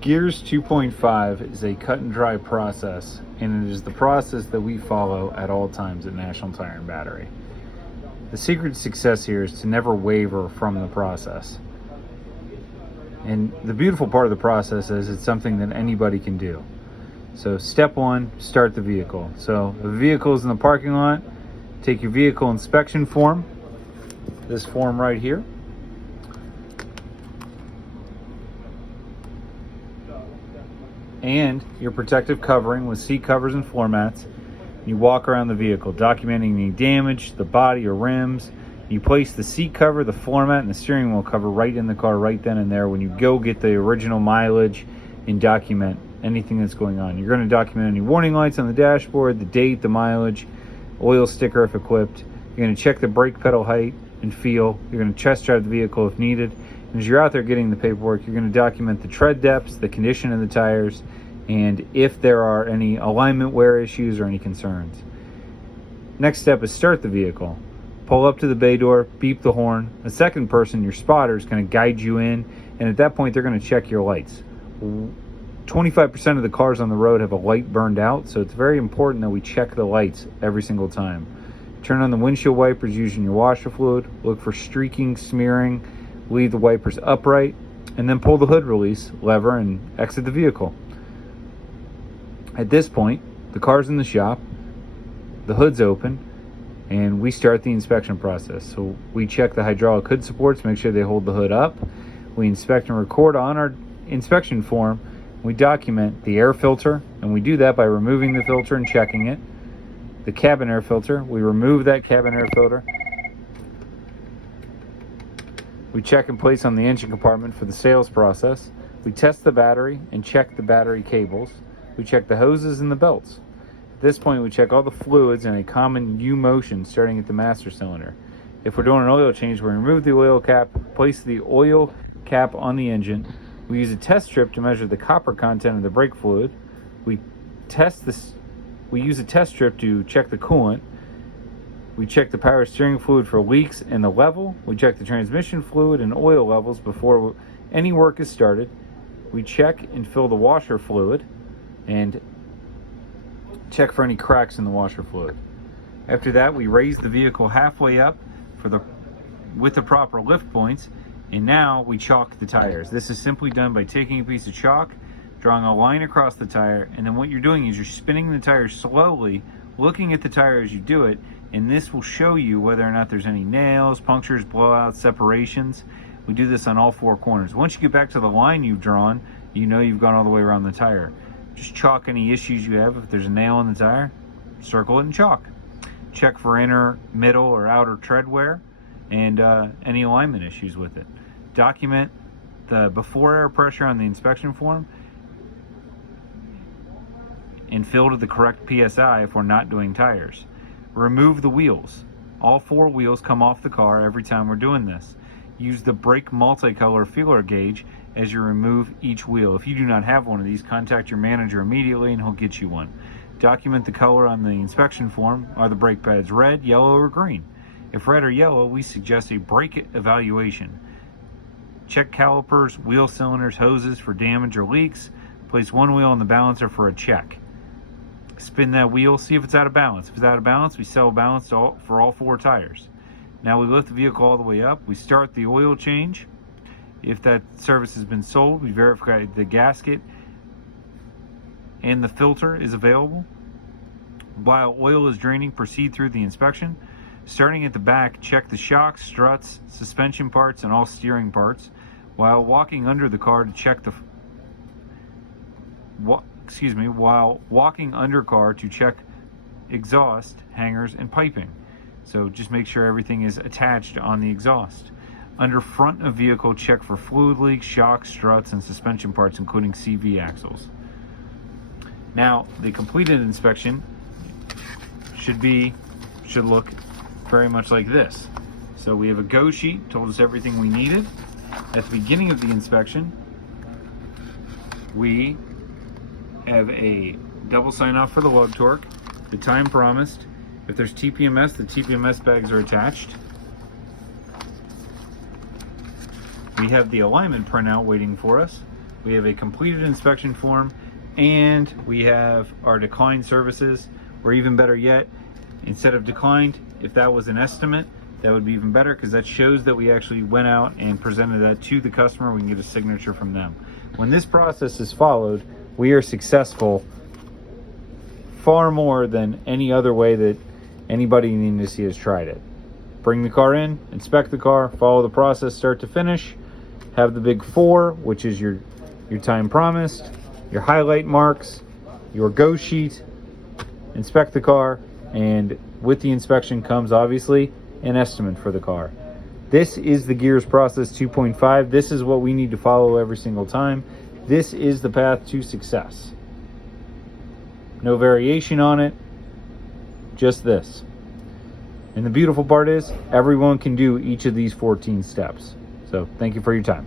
Gears 2.5 is a cut and dry process, and it is the process that we follow at all times at National Tire and Battery. The secret to success here is to never waver from the process. And the beautiful part of the process is it's something that anybody can do. So step one, start the vehicle. So if the vehicle is in the parking lot, take your vehicle inspection form, this form right here. And your protective covering with seat covers and floor mats. You walk around the vehicle, documenting any damage, the body or rims. You place the seat cover, the floor mat, and the steering wheel cover right in the car right then and there when you go get the original mileage and document anything that's going on. You're going to document any warning lights on the dashboard, the date, the mileage, oil sticker if equipped. You're going to check the brake pedal height and feel. You're going to test drive the vehicle if needed. And as you're out there getting the paperwork, you're going to document the tread depths, the condition of the tires, and if there are any alignment wear issues or any concerns. Next step is start the vehicle. Pull up to the bay door, beep the horn. A second person, your spotter, is going to guide you in, and at that point they're going to check your lights. 25% of the cars on the road have a light burned out, so it's very important that we check the lights every single time. Turn on the windshield wipers using your washer fluid. Look for streaking, smearing. Leave the wipers upright, and then pull the hood release lever and exit the vehicle. At this point, the car's in the shop, the hood's open, and we start the inspection process. So we check the hydraulic hood supports, make sure they hold the hood up. We inspect and record on our inspection form. We document the air filter, and we do that by removing the filter and checking it. The cabin air filter, we remove that cabin air filter. We check and place on the engine compartment for the sales process. We test the battery and check the battery cables. We check the hoses and the belts. At this point, we check all the fluids in a common U motion starting at the master cylinder. If we're doing an oil change, we remove the oil cap, place the oil cap on the engine. We use a test strip to measure the copper content of the brake fluid. We use a test strip to check the coolant. We check the power steering fluid for leaks and the level. We check the transmission fluid and oil levels before any work is started. We check and fill the washer fluid and check for any cracks in the washer fluid. After that, we raise the vehicle halfway up with the proper lift points, and now we chalk the tires. This is simply done by taking a piece of chalk, drawing a line across the tire, and then what you're doing is you're spinning the tire slowly, looking at the tire as you do it, and this will show you whether or not there's any nails, punctures, blowouts, separations. We do this on all four corners. Once you get back to the line you've drawn, you know you've gone all the way around the tire. Just chalk any issues you have. If there's a nail in the tire, circle it in chalk. Check for inner, middle, or outer tread wear and any alignment issues with it. Document the before air pressure on the inspection form and fill to the correct PSI if we're not doing tires. Remove the wheels. All four wheels come off the car every time we're doing this. Use the brake multicolor feeler gauge as you remove each wheel. If you do not have one of these, contact your manager immediately and he'll get you one. Document the color on the inspection form. Are the brake pads red, yellow, or green? If red or yellow, we suggest a brake evaluation. Check calipers, wheel cylinders, hoses for damage or leaks. Place one wheel on the balancer for a check. Spin that wheel, see if it's out of balance. If it's out of balance, we sell balance for all four tires. Now we lift the vehicle all the way up. We start the oil change. If that service has been sold, we verify the gasket and the filter is available. While oil is draining, proceed through the inspection. Starting at the back, check the shocks, struts, suspension parts, and all steering parts. While walking under the car to check while walking under car to check exhaust, hangers, and piping. So just make sure everything is attached on the exhaust. Under front of vehicle, check for fluid leaks, shocks, struts, and suspension parts, including CV axles. Now, the completed inspection should look very much like this. So we have a go sheet, told us everything we needed. At the beginning of the inspection, we have a double sign off for the lug torque, the time promised. If there's TPMS, the TPMS bags are attached. We have the alignment printout waiting for us. we have a completed inspection form, and we have our declined services, or even better yet, instead of declined, if that was an estimate, that would be even better, because that shows that we actually went out and presented that to the customer. We can get a signature from them. When this process is followed, we are successful far more than any other way that anybody in the industry has tried it. Bring the car in, inspect the car, follow the process start to finish, have the big 4, which is your time promised, your highlight marks, your go sheet, inspect the car, and with the inspection comes obviously an estimate for the car. This is the Gears Process 2.5. This is what we need to follow every single time. This is the path to success. No variation on it, just this. And the beautiful part is everyone can do each of these 14 steps. So thank you for your time.